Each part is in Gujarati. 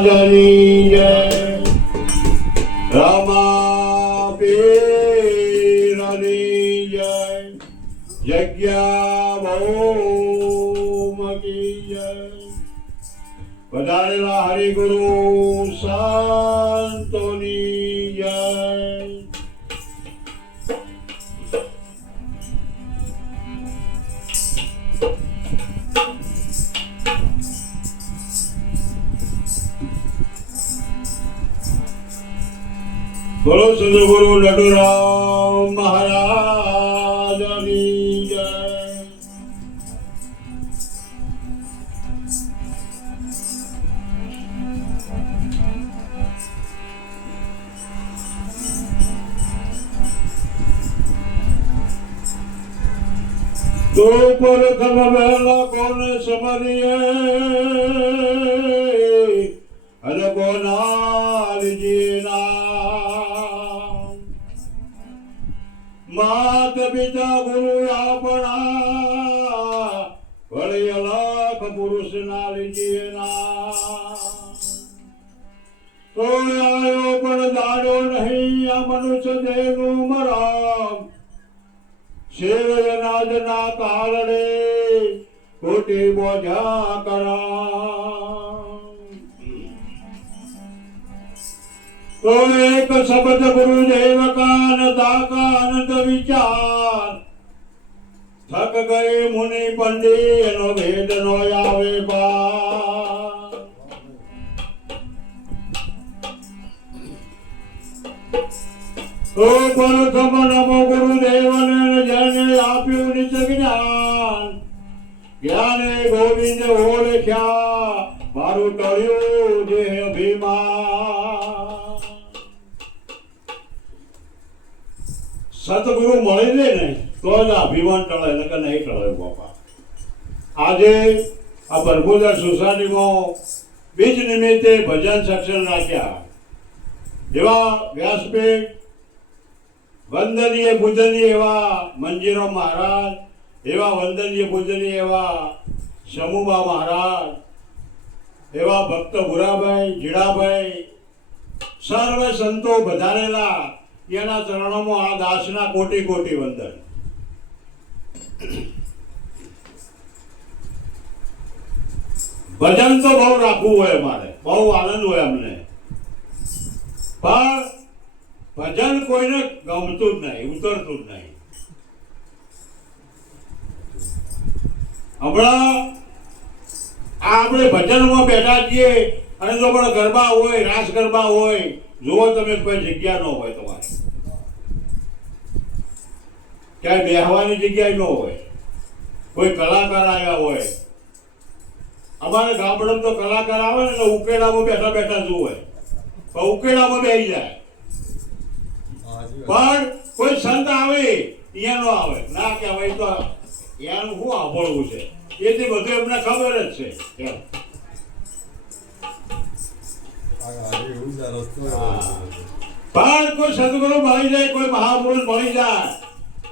મહારાજની જય રામા પીરની જય જગ્યા ભૌમ કી જય વધારેલા હરિગુરુ સંતોની જય બોલો સદગુરુ નટુરામ મહારાજની જય તો પ્રથમ વહેલા કોને સમરીએ અને કોના લીજીના માત પિતા ગુરુ આપણા વળી અલખ પુરુષ ના લીજીના તો આયો પણ દાડો નહીં આ મનુષ્ય દેહનું મરામ શેરનાજ ના કારણે ખોટી બોજા કરા તો એક શબ્દ ગુરુદેવ કાન દાકા અનંત વિચાર થક ગઈ મુનિ પંડિત એનો ભેદ નો આવે પાર તો પ્રથમ નમો ગુરુદેવને જેને આપ્યું નિજ જ્ઞાન જ્ઞાને ગોવિંદ ઓળખ્યા મારું ટળ્યું દેહ અભિમાન સતગુરુ મળી લે ને તો જ અભિમાન ટળે નકર નહીં ટળે બાપા આજે આ બરગુદર સોસાયટીમાં બીજ નિમિત્તે ભજન સેક્શન રાખ્યા જેવા વ્યાસપીઠ વંદનીય પૂજનીય એવા મંજીરો મહારાજ એવા વંદનીય પૂજનીય એવા સમુબા મહારાજ એવા ભક્ત ભુરાભાઈ જીડાભાઈ સર્વ સંતો વધારેલા એના ચરણોમાં આ દાસના કોટી કોટી વંદન ભજન તો બહુ રાખવું હોય મારે બહુ આનંદ હોય અમને પણ ભજન કોઈને ગમતું જ નહીં ઉતરતું જ નહીં હમણાં આપણે ભજનમાં બેઠા છીએ અને જો પણ ગરબા હોય રાસ ગરબા હોય જુઓ તમે કોઈ જગ્યા ન હોય તમારે ક્યાંય બેહવાની જગ્યા ન હોય કોઈ કલાકાર આવ્યા હોય અમારે ગામડામાં તો કલાકાર આવે ને એટલે ઉકેડામાં બેઠા બેઠા જુએ પણ ઉકેડામાં બેસી જાય પણ કોઈ સંત આવે અહીંયા નો આવે ના કે હવે તો એનું શું સાંભળવું છે એથી બધું એમને ખબર જ છે પણ કોઈ સદગુરુ મળી જાય કોઈ મહાપુરુષ મળી જાય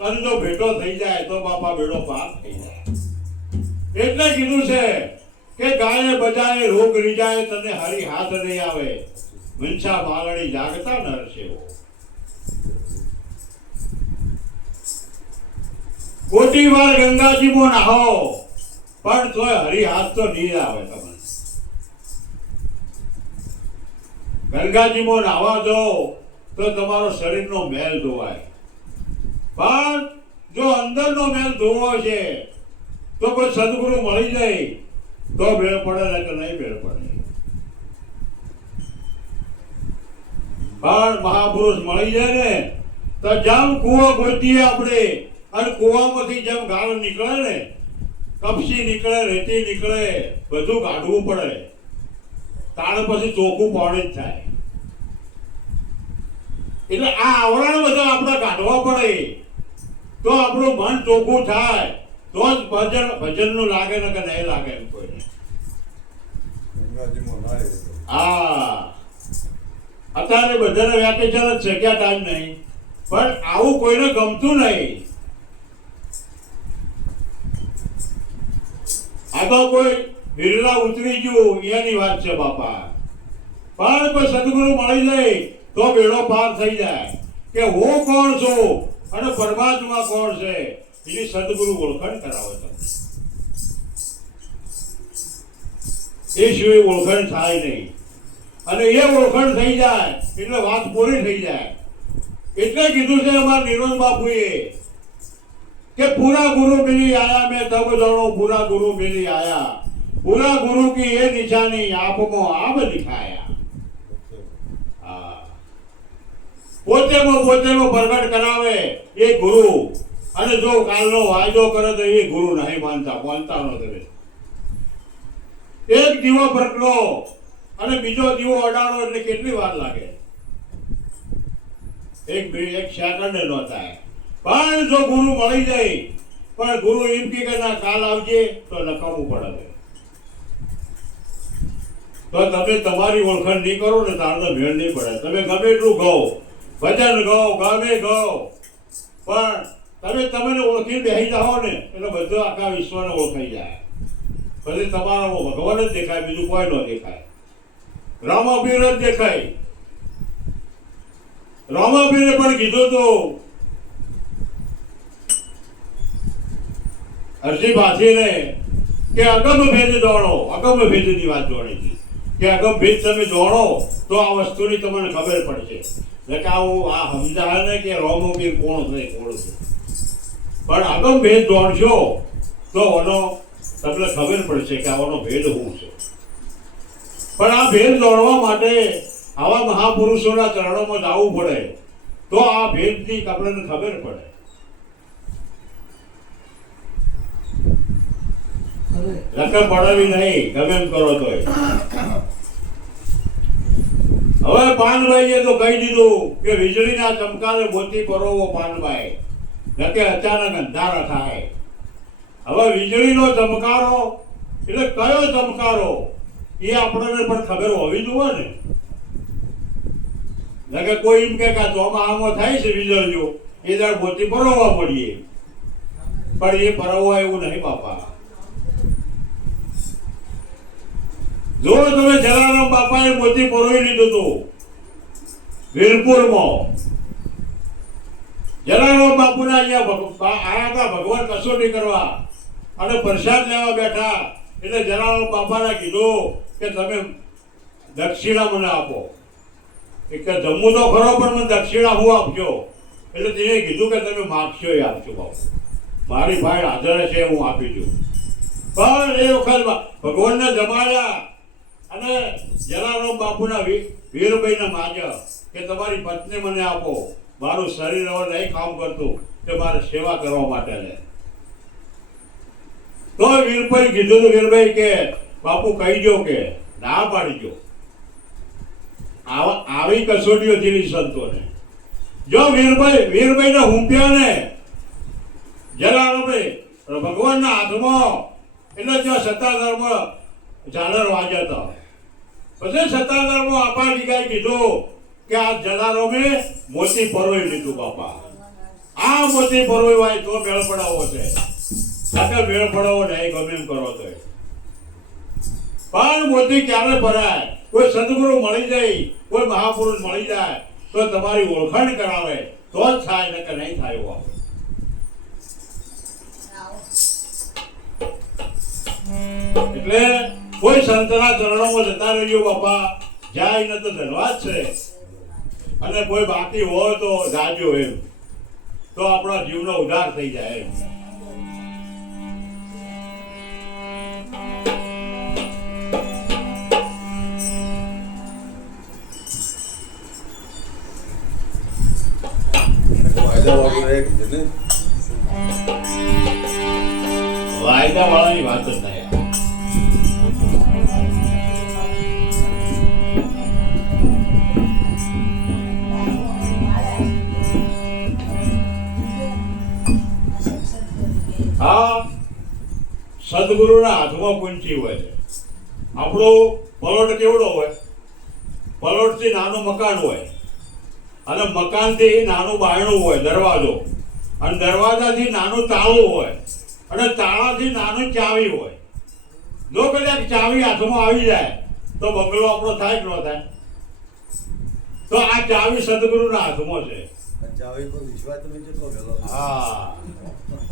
અને જો ભેટો થઈ જાય તો બાપા બેડો પાર થઈ જાય એટલે કીધું છે કે ગાયે બજાય રોગ રીજાય તને હરી હાથ નહીં આવે મનસા માગણી જાગતા નર છે કોટી વાર ગંગાજીમાં નાહો પણ તોય હરી હાથ તો નહીં આવે તમને ગંગાજીમાં નાહવા દો તો તમારો શરીરનો મેલ ધોવાય પણ જો અંદરનો મેલ ધોવો છે તો કોઈ સદગુરુ મળી જાય તો ભેળ પડે ને કે નહીં ભેળ પડે પણ મહાપુરુષ મળી જાય ને તો જેમ કૂવો ગોતીએ આપણે અને કૂવામાંથી જેમ ગાળ નીકળે ને કપસી નીકળે રેતી નીકળે બધું કાઢવું પડે તાળ પછી ચોખ્ખું પાણી જ થાય એટલે આ આવરણ બધા આપણે કાઢવા પડે તો આપણું મન ચોખ્ખું થાય તો જ ભજન નું લાગે ને કે નહીં લાગે એમ કોઈને હા અત્યારે બધાને વેકેશન જ છે ક્યાં ટાઈમ નહીં પણ આવું કોઈને ગમતું નહીં આ તો કોઈ બિરલા ઉતરી ગયું એની વાત છે બાપા પણ કોઈ સદગુરુ મળી જાય તો બેડો પાર થઈ જાય કે હું કોણ છું અને પરમાત્મા કોણ છે એની સદગુરુ ઓળખાણ કરાવે તમને. એ સિવાય ઓળખાણ થાય નહીં. અને એ ઓળખાણ થઈ જાય એટલે વાત પૂરી થઈ જાય. એટલે કીધું છે અમારા નિરોધ બાપુએ કે પૂરા ગુરુ મિલી આયા મેં તબ જાણો પૂરા ગુરુ મિલી આયા પૂરા ગુરુ की ये निशानी आपको आब दिखाया. પોતેમાં પ્રગટ કરાવે એ ગુરુ. અને જો કાલનો વાયદો કરે તો એ ગુરુ નહીં માનતા નથી. એક દીવો પ્રગટો અને બીજો દીવો અડાડો એટલે કેટલી વાર લાગે? એક સેકન્ડ નો થાય. પણ જો ગુરુ મળી જાય પણ ગુરુ એમ કે ના કાલ આવજે તો નકામું પડે. તો તમે તમારી ઓળખાણ નહીં કરો ને તારનો ભેળ નહીં પડે. તમે ગમે એટલું ગાઓ, ભજન ગાઓ, ગમે ગાઓ, પણ તમે ઓળખી બેસી જાઓ ને એટલે બધું આખા વિશ્વને ઓળખાઈ જાય. પછી તમારા ભગવાન જ દેખાય, બીજું કોઈ ન દેખાય. રામાપીર જ દેખાય. રામાપીરે પણ કીધું હતું અરજી પાછીને કે અગમ ભેદ જાણો. અગમ ભેદની વાત જોડી હતી કે અગમ ભેદ તમે જાણો તો આ વસ્તુની તમને ખબર પડશે. એટલે આવું આ સમજાય ને કે રામાપીર કોણ છે કોણ છે, પણ અગમ ભેદ જાણશો તો આનો તમને ખબર પડશે કે આનો ભેદ શું છે. પણ આ ભેદ જાણવા માટે આવા મહાપુરુષોના ચરણોમાં જવું પડે તો આ ભેદની આપણને ખબર પડે. રકમ પડાવી નહીં ગમે એમ કરો તો. હવે પાનભાઈએ તો કહી દીધું કે વીજળીના ચમકારે મોતી પરોવો પાનભાઈ, નકે અચાનક અંધારા થાય. હવે વીજળીનો ચમકારો એટલે કયો ચમકારો એ આપણને પણ ખબર હોવી જોઈએ ને. કે કોઈ એમ કે ચોમાહામાં થાય છે વીજળીઓ એ દર મોતી પરોવવા પડીએ, પણ એ પરોવવા એવું નહીં બાપા. જો તમે જલારામ બાપાએ મોતી પરોવી લીધું હતું વીરપુરમાં. જલારામ બાપુના અહીંયા આયા હતા ભગવાન કસોટી કરવા અને પ્રસાદ લેવા બેઠા. એટલે જલારામ બાપાને કીધું કે તમે દક્ષિણા મને આપો. એક જમવું તો ખરો પણ મને દક્ષિણા હું આપજો. એટલે તેને કીધું કે તમે માગશો એ આપજો બાપુ, મારી ભાઈ હાજર છે હું આપી દઉં. પણ એ વખત ભગવાનને જમાડ્યા અને જલારામ બાપુના વીરભાઈને માગ્યા કે તમારી પત્ની મને આપો, મારું શરીર હવે નહીં કામ કરતું કે મારે સેવા કરવા માટે લે. તો વીરભાઈ કીધું તો વીરભાઈ કે બાપુ કહી દો કે ના પાડી દો. આવી કસોટીઓ થયેલી સંતોને. જો વીરભાઈને હુંપ્યા ને જલારામે ભગવાનના હાથમાં, એટલે જો સત્તાધારમાં ઝાલર વાગ્યા હતા. પછી સત્તાધારમાં આપા દીકાએ કીધું કે આ જલારામે મોતી પરોવી લીધું બાપા. આ મોતી પરોવી હોય તો મેળ પડાવો છે, સાથે મેળ પડાવો નહીં ગમે એમ કરો તો. પણ મોતી ક્યારે ભરાય? કોઈ સદગુરુ મળી જાય, કોઈ મહાપુરુષ મળી જાય તો તમારી ઓળખાણ કરાવે તો જ થાય, ને કે નહીં થાય. એટલે કોઈ સંતના ચરણોમાં જતા રહેજો બાપા. જાય ને તો ધન્યવાદ છે, અને કોઈ બાકી હોય તો જાજો એમ, તો આપણા જીવનો ઉદ્ધાર થઈ જાય એમ. વાયદા વાળાની વાત જ થાય. આ સદગુરુના હાથમાં કુંચી હોય છે. આપણો પલોટ કેવડો હોય? પલોટથી નાનું મકાન હોય, અને મકાનથી નાનું બાયણું હોય, દરવાજો, અને દરવાજાથી નાનું તાળું હોય, અને તાળાથી નાનું ચાવી હોય. જો કદાચ ચાવી હાથમાં આવી જાય તો બંગલો આપણો થાય કે ન થાય? તો આ ચાવી સદગુરુના હાથમાં છે. ચાવી પર વિશ્વાસ તમે કેટલો ગયેલો? હા,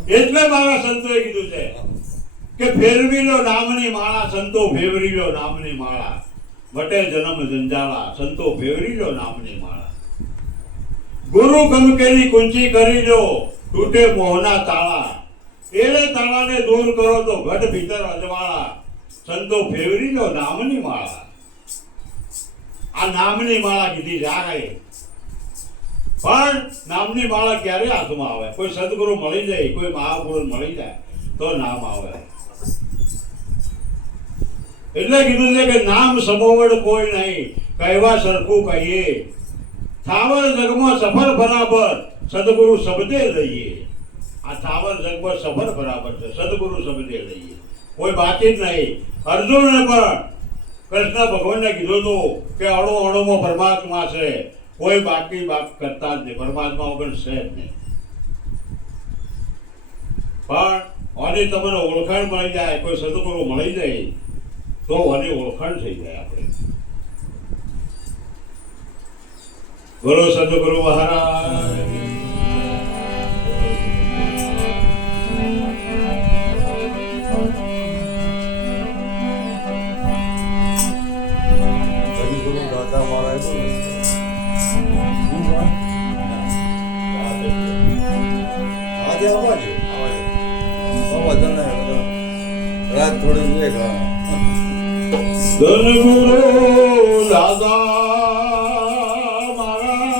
એટલે મારા સંતોએ કીધું છે કે ફેરવી લો નામની માળા, સંતો ફેરવી લો નામની માળા, વટે જન્મ જંજાળા, સંતો ફેરવી લો નામની માળા. ગુરુ ગમકેલી કુંચી કરી લો, તૂટે મોહના તાળા, એરે તાળાને દૂર કરો તો ઘટ ભીતર અજવાળા, સંતો ફેરવી લો નામની માળા. આ નામની માળા કીધી જાય, પણ નામની માળા ક્યારે હાથમાં આવે? કોઈ સદગુરુ મળી જાય, કોઈ મહાપુરુષ મળી જાય તો નામ આવે. એટલે કીધું છે કે નામ સમોવડ કોઈ નહીં, કહેવા સરખું કહીએ, થાવર જગમાં સફર બરાબર, સદગુરુ શબ્દે લઈએ. આ થાવર જગમાં સફર બરાબર છે, સદગુરુ શબ્દે લઈએ, કોઈ બાકી જ નહીં. અર્જુનને પણ કૃષ્ણ ભગવાનને કીધું હતું કે અણુ અણુમાં પરમાત્મા છે, કોઈ બાકી બાપ કરતા જ નહીં, પરમાત્મા વગર છે જ નહીં. પણ આની તમને ઓળખાણ મળી જાય, કોઈ સદગુરુ મળી જાય તો આની ઓળખાણ થઈ જાય આપણે. બોલો સદગુરુ મહારાજ. ધનગુરુ દાદા મારા,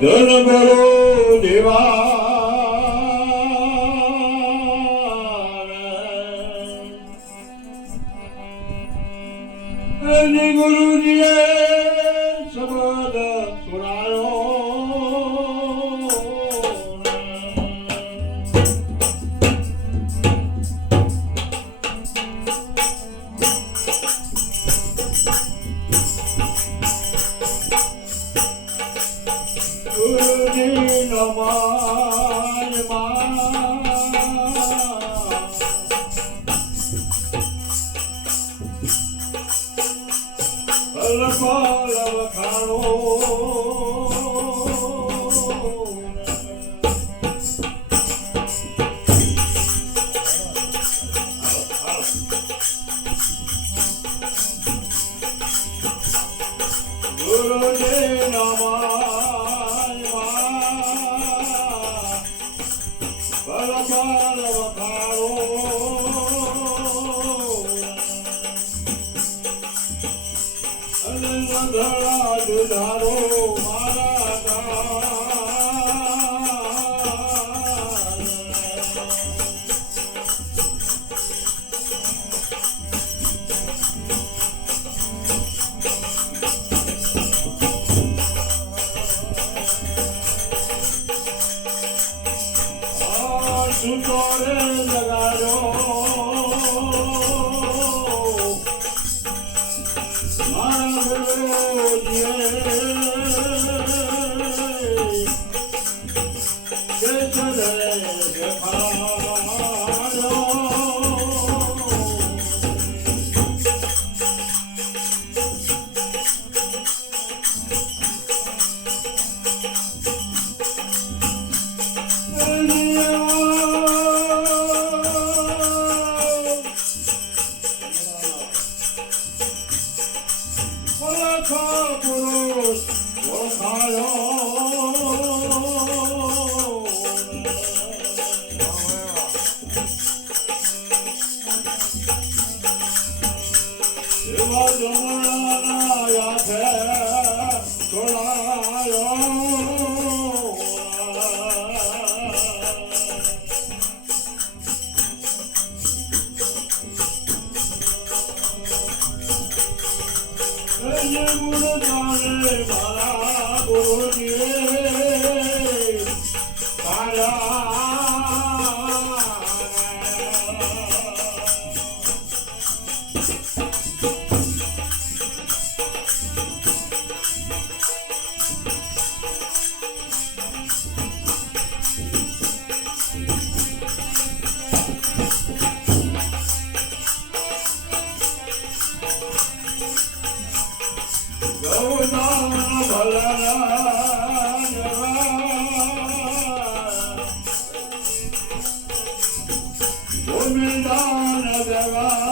ધનગુરુ દેવા, ગુરુજીએ શબ્દ સુનાયો. ભૂમિદાન દેવા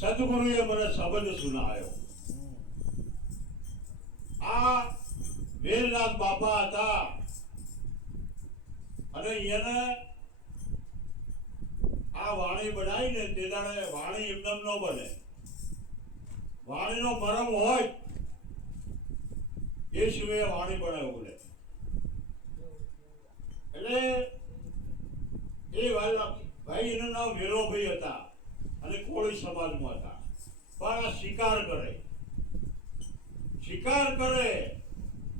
સદગુરુએ મને શબ્દ સુનાવ્યો. આ વેલનાથ બાપા હતા અને એને આ વાણી બનાવીને તે દાડે વાણી એકદમ ન બને. વાણીનો મરમ હોય એ સિવાય વાણી બનાવ્યું લે. એટલે એ ભાઈ એનું નામ વેલોભાઈ હતા અને કોળી સમાજમાં હતા. પણ આ શિકાર કરે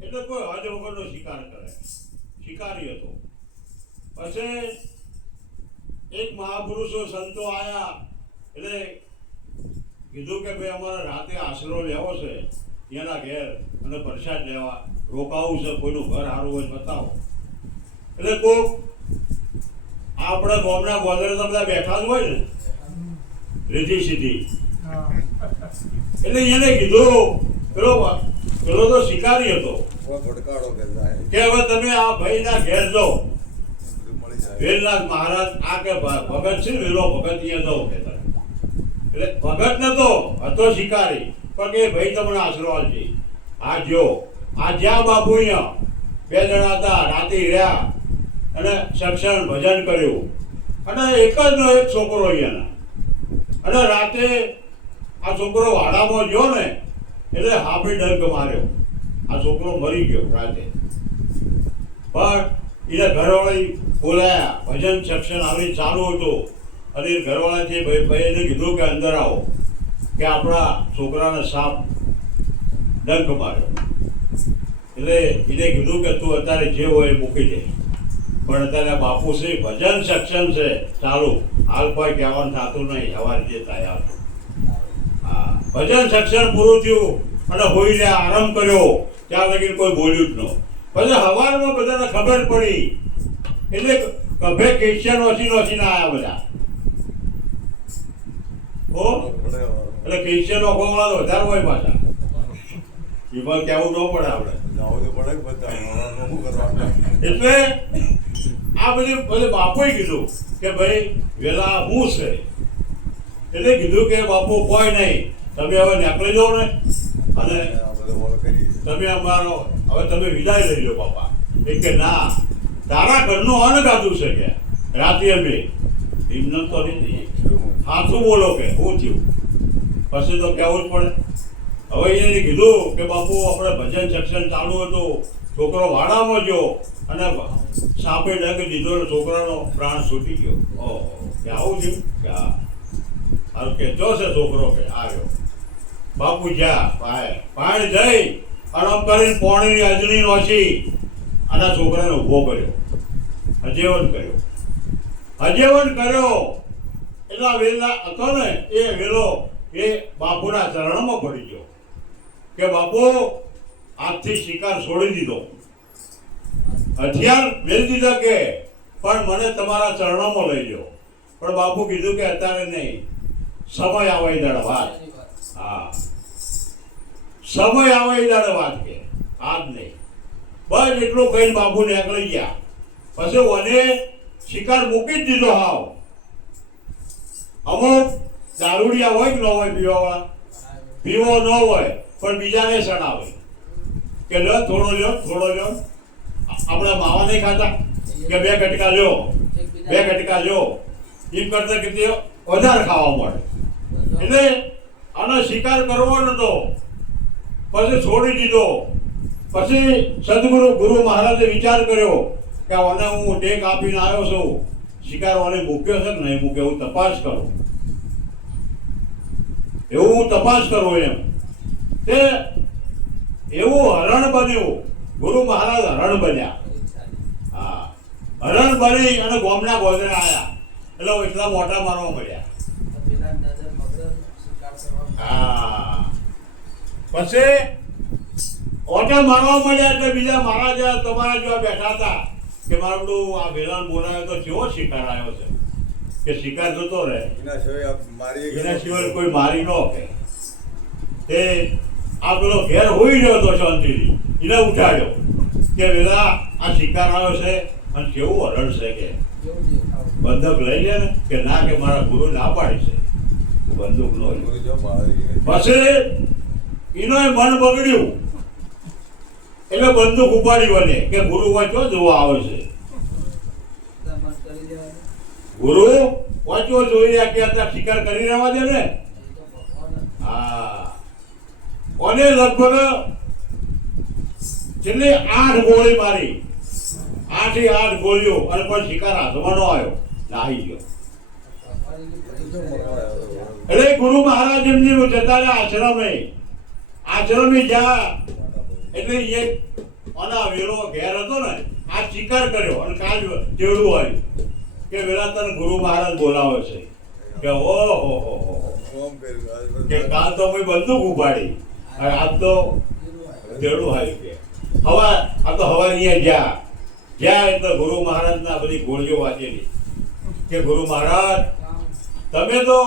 એટલે કોઈ હદ વગરનો શિકાર કરે, શિકારી હતો. પછી એક મહાપુરુષો સંતો આયા એટલે કીધું કે ભાઈ અમારે રાતે આશરો લેવો છે એના ઘેર અને પ્રસાદ લેવા રોકાવું છે, કોઈનું ઘર સારું હોય બતાવો. એટલે કોક આપણા ગામના ગોદરે તો બધા બેઠા જ હોય ને રીધી સીધી. એટલે એને કીધું પેલો તો શિકારી હતો કે હવે તમે આ ભાઈના ઘેર જાઓ. વેલનાથ મહારાજ આ કે ભગત છે ને વેલો ભગત અહીંયા જાઓ કે એટલે ભગત નતો, હતો શિકારી, પણ કે ભાઈ તમને આશરો આપજે. આ જો આ જ્યાં બાપુ અહીંયા બે જણા હતા, રાતે રહ્યા અને સત્સંગ ભજન કર્યું અને એક જ નો એક છોકરો અહીંયાના. અને રાતે આ છોકરો વાડામાં ગયો ને એટલે હાફે ડંક માર્યો. આ છોકરો મરી ગયો રાતે. પણ એને ઘરવાળી બોલાયા, ભજન સત્સંગ આવી ચાલુ હતું અને ઘરવાળાથી ભાઈને કીધું કે અંદર આવો કે આપણા છોકરાને સાપ ડંક માર્યો. એટલે એને કીધું કે તું અત્યારે જે હોય એ મૂકી દે, પણ અત્યારે બાપુ છે ભજન સત્સંગ છે ચાલુ, હાલ કોઈ કહેવાનું થતું નહીં, સવારે જે થાય આવતું. હા, ભજન સત્સંગ પૂરું થયું અને હોઈ રહ્યા, આરામ કર્યો, ત્યાં લગી કોઈ બોલ્યું જ ન. પછી સવારમાં બધાને ખબર પડી એટલે કભે ક્રિશ્ચિયન ઓછી આવ્યા બધા. એટલે ક્રિશ્ચિયન ઓખવાળા તો વધારે હોય પાછા, એમાં કહેવું ન પડે આપણે. એટલે આ બધી બાપુએ કીધું કે ભાઈ વેલા હું છે. એટલે કીધું કે બાપુ કોઈ નહીં, તમે હવે નીકળી જાઓ ને અને તમે અમારો હવે તમે વિદાય લઈ લો બાપા. એ કે ના, તારા ઘરનું અન્ન ખાધું છે કે રાતે અમે એમને તો નહીં. સાચું બોલો કે શું થયું, પછી તો કહેવું જ પડે. હવે એને કીધું કે બાપુ આપણે ભજન સત્સંગ ચાલુ હતું, છોકરો વાડામાં ગયો અને સાપે ડંક દીધો, છોકરાનો પ્રાણ છૂટી ગયો. ઓહો, કે આવું થયું કે હા કે જો છે છોકરો કે આવ્યો. બાપુ જ્યાં પાણી જઈ અને આમ કરીને પોણીની અજણી નોચી અને છોકરાને ઊભો કર્યો, અજેવન કર્યો. એટલા વેલા હતો ને એ વેલો એ બાપુના ચરણમાં પડી ગયો કે બાપુ આજથી શિકાર છોડી દીધો, હથિયાર મેળવી દીધા કે પણ મને તમારા ચરણોમાં લઈ લો. પણ બાપુ કીધું કે અત્યારે નહીં, સમય આવે એ દાડે વાત. હા, સમય આવે એ દાડે વાત કે આજ નહીં. બસ એટલું કહીને બાપુ નીકળી ગયા. પછી મને શિકાર મૂકી જ દીધો. હાવ અમુક દારૂડિયા હોય કે ન હોય, પીવાવાળા પીવો ન હોય પણ બીજાને સડાવે કે લો થોડો લ્યો. આપણે માવા નહીં ખાતા કે બે ગટકા લ્યો, એમ કરતા કે વધારે ખાવા મળે. એટલે આનો શિકાર કરવો નતો, પછી છોડી દીધો. પછી ગુરુ મહારાજે વિચાર કર્યો કે આને હું ટેક આપીને આવ્યો છું, શિકાર આને મૂક્યો છે કે નહીં મૂક્યો, હું તપાસ કરું. એમ તે એવું હરણ બન્યું. ગુરુ મહારાજ હરણ બન્યા. હા, હરણ બની અને ગોમના ગોદરે આવ્યા એટલે એટલા મોટા મારવા મળ્યા. હા, પછી ઓટા મારવા મળ્યા એટલે બીજા મહારાજ તમારા જેવા બેઠા હતા કે મારું બધું આ વેલાન બોલાયો તો કેવો શિકાર આવ્યો છે કે શિકાર જતો રહે, એના સિવાય કોઈ મારી ન કે. તે આ પેલો ઘેર હોઈ રહ્યો હતો શાંતિથી, એને ઉઠાડ્યો કે વેલા આ શિકાર આવ્યો છે અને કેવું હરણ છે કે બંધક લઈ લે ને કે ના, કે મારા ગુરુ ના પાડી છે. બંદૂક નો ગુરુ જો મારી પછી એનો મન બગડ્યું એટલે બંદૂક ઉપાડી વળે કે ગુરુ વાંચો જોવા આવે છે. ગુરુ વાંચો જોઈ રહ્યા કે અત્યારે શિકાર કરી રહેવા દે ને. હા, અને લગભગ છેલ્લે 8 ગોળી મારી, 8 ગોળીઓ, અને પણ શિકાર હાથમાં નો આવ્યો, નાહી ગયો. એટલે ગુરુ મહારાજ એમની જતા રહ્યા આશ્રમે જા એટલે એ આના વેલો ઘેર હતો ને, આ શિકાર કર્યો અને કાલ તેડું આવ્યું કે વેલા તને ગુરુ મહારાજ બોલાવે છે કે ઓહો ઓમ કર્યું કે કાલ તો મેં બંદૂક ઉપાડી અને આજ તો તેડું આવ્યું કે હવે આ તો હવે અહીંયા જ્યાં એટલે ગુરુ મહારાજના બધી ગોળીઓ વાંચેલી કે ગુરુ મહારાજ તમે તો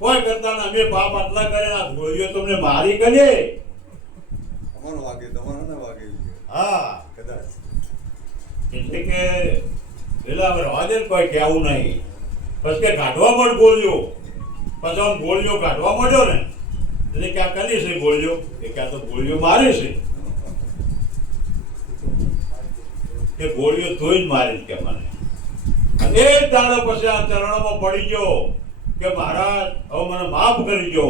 કોઈ કરતા ને અમે પાપ આટલા કરે, આ ગોળીઓ તમને મારી કરીએ. અમારો વાગે તમારો ને વાગે હા, કદાચ એટલે કે પેલા હવે રવા દે ને, કોઈ કહેવું નહીં. પછી કે કાઢવા પણ ગોળીઓ, પછી આમ ગોળીઓ કાઢવા માંડ્યો ને એટલે ક્યાં કરી છે ગોળીઓ, એ ક્યાં તો ગોળીઓ મારે છે કે ગોળીઓ ધોઈ જ મારી કે મને. અને એ જ દાડો પછી આ ચરણોમાં પડી ગયો કે મહારાજ હવે મને માફ કરી દો,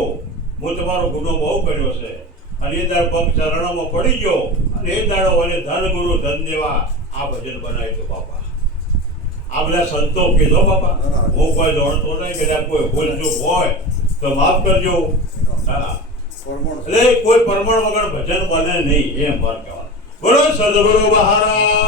હું તમારો ગુનો બહુ કર્યો છે. અને એ દાડો પગ ચરણોમાં પડી ગયો અને એ દાડો અને ધન ગુરુ ધન દેવા આ ભજન બનાવ્યું હતું બાપા. આ બધા સંતો કીધો બાપા, હું કોઈ જાણતો નહીં કે કોઈ ભૂલ ચૂક હોય તો માફ કરજો. હા, પરમણ એટલે કોઈ પરમણ વગર ભજન બને નહીં, એમ માર કહેવાનું. બોલો સદગુરુ મહારાજ